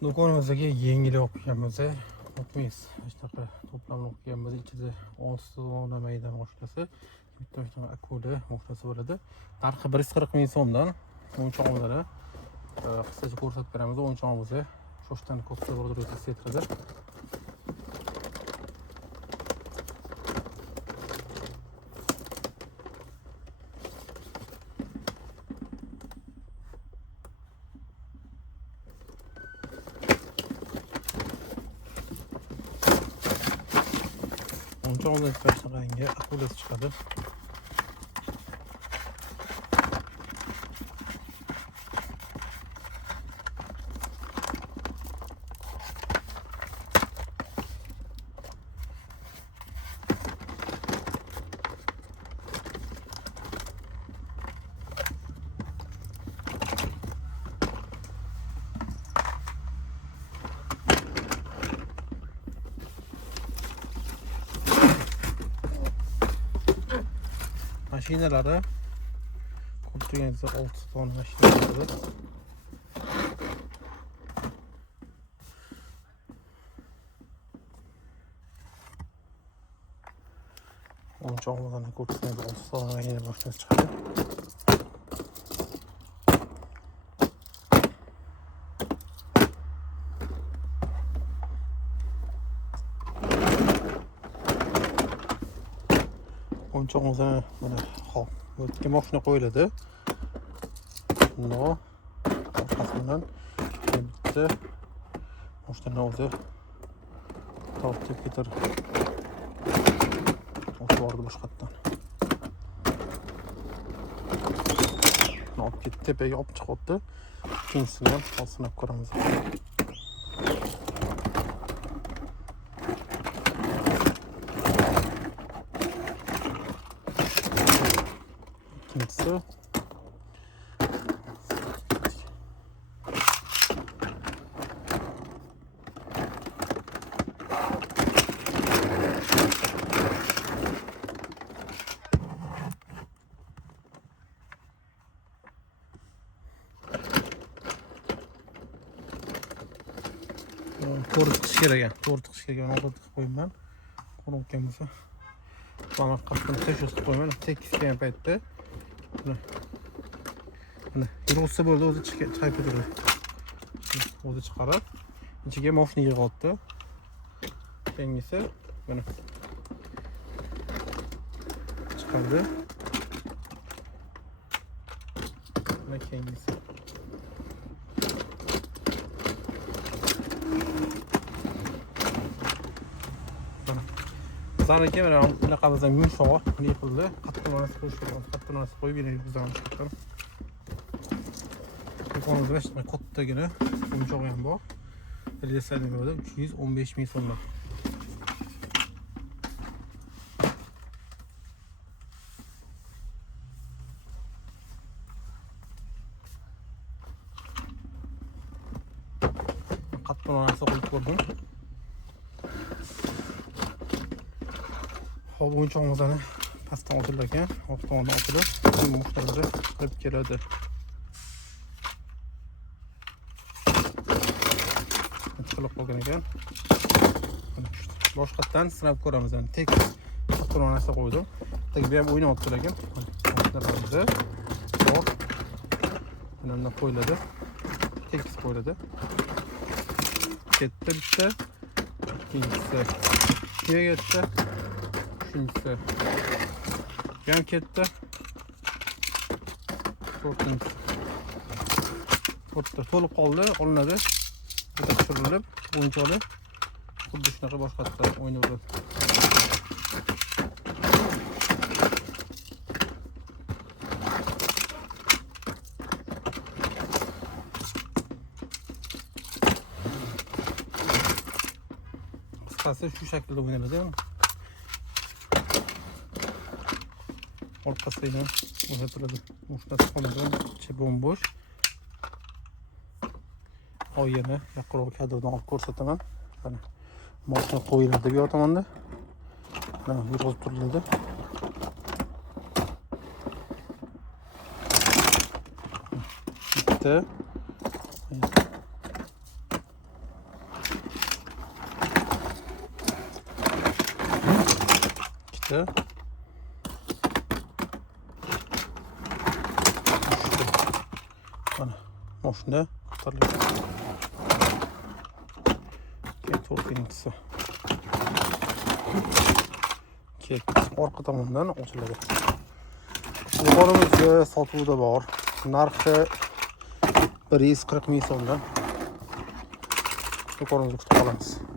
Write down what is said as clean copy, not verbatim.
Do'konimizga yengil olib kelganmiz. O'tmaymiz. Hech naqa to'plamni olib kelganmiz. Ichida 6 dona mayda moshkasi, bitta akula moshkasi bo'ladi. Narxi 140 ming so'mdan o'yinchoqlari qisqacha ko'rsatib beramiz. O'yinchoqimiz shoshdan ko'psa bo'ladi setrada. O'yinchoqning rangi akulasi chiqadi. Mashinalari ko'pchilikda 6 dona mashina bo'ladi. O'yinchoqlarni ko'pchilikda 6 dona mashina boshqa chiqadi. O'yinchoqimizga mana hop, o'tga mashina qo'yiladi. No, orqasidan bitta mashina o'zi tortib ketar. O'tib boshqatdan. Olib ketib tepaga olib chiqibdi. Ikkinchisini ham sinab ko'ramiz. İkincisi to'g'ri tiqish kerak. To'g'ri tiqish kerak. Oldin tiqib qo'yman. Qo'rqamiz. Bana qasdini teshib qo'yman. Tekis kelgan paytda mana yurg'izsa bo'ldi, o'zi chiqib ketadi. O'zi chiqarib, ichiga mashina yig'yapti. Keyingisi mana chiqardi. Mana keyingisi. Bizlarniki mana bunaqa bizdan yumshoq qildi. Qattiq narsa qo'yib beramiz bizdan chiqib. Do'konimizda kattagina yumshoq ham bor. Rejalashtirilgan bo'ladi 315 ming so'mdan. Qattiq narsa qo'yib ko'rdim. Hop, o'yinchoqimizdan pastdan otilgan, orqa tomondan otilib, muhtarlari chiqib keladi. Chiqib qolgan ekan. Boshqatdan sinab ko'ramiz. Tekis qattiq narsa qo'ydim. Tagiga ham o'ynayapti lekin. Mashinalarimizni hop, bundan qo'yiladi. Tekis qo'yiladi. Ketdi bitta. Ikkinchisi ketdi. Üçüncüsü yan ketdi. To'rtinchisi to'rtta to'lib qoldi, olinadi. Bitta tushirilib, o'yinchoqlar xuddi shunaqa boshqatda o'ynaydi. Qisqasi shu shaklda o'ynaladi. Orqasidan o'rnatiladi. Muhtasi qolmagan, ichi bo'm-bo'sh. Oyini yaqinroq kadrdan olib ko'rsataman. Mana mashina qo'yiladi bu tomonda. Mana yurg'izib turiladi. bitta ikkinchisi. Mana mashina qatorlik. Keyin to'rtinchisi. Orqa tomondan ochiladi. Yuqorimizda sotuvda bor. Narxi 140 ming so'mdan. Yuqorimizga kutib qolamiz.